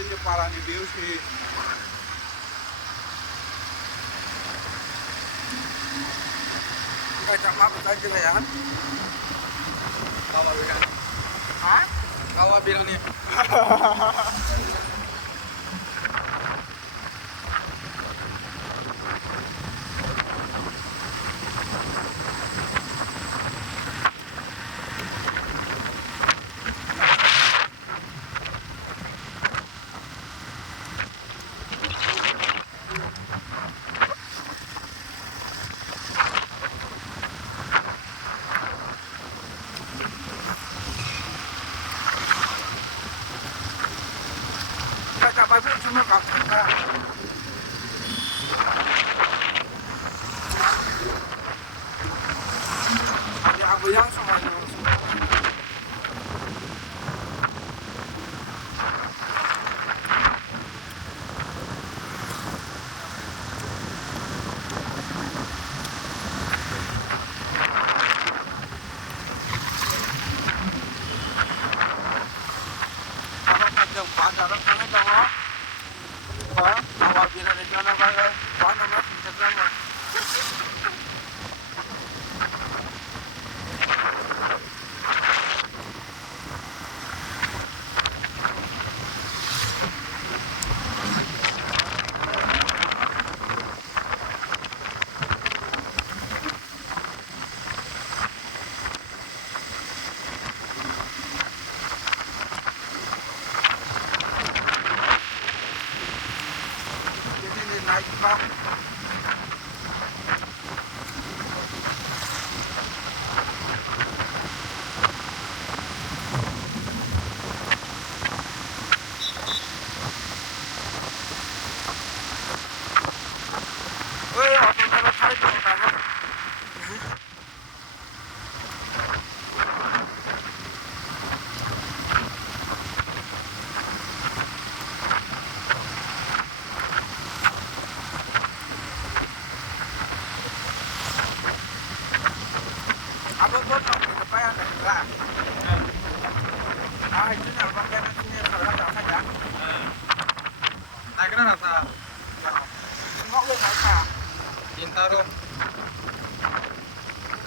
ini parah nih view sih. Kacang apa saja ya? Kawa bilang. Hah? Kawa bilang nih. Kacang apa sih cuma kakak? Ada abu yang semuanya. Pasaran sana dong, Pak. Awal bila di sana Pak, mana masih terima. Jadi ini naik Pak. Woi, aku kalau cari dong kamu. Apa buat kamu di depan ada gelas? Ah, itu yang pakai sini salah saja. Naik na sa Tengok lu naik Pak. Bintaro.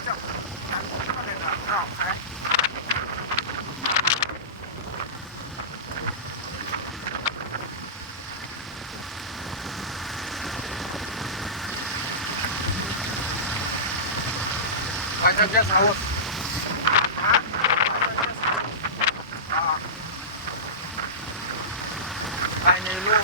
Cok, ada nak, Kacang dia saus. Ini lu.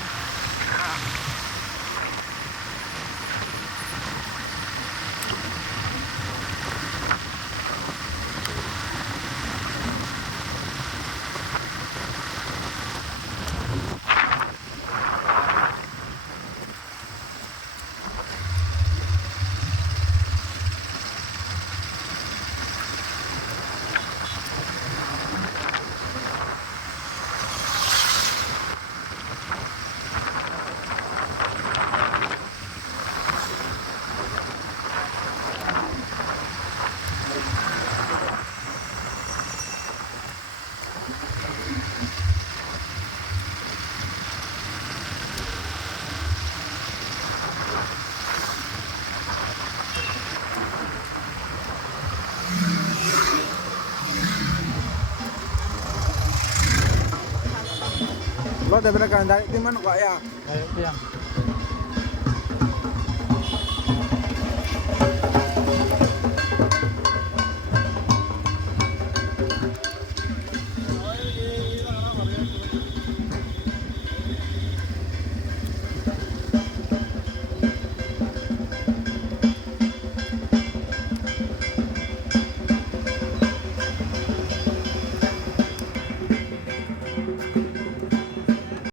Lo udah bener kan dari tim mana Pak ya? Kayak itu yang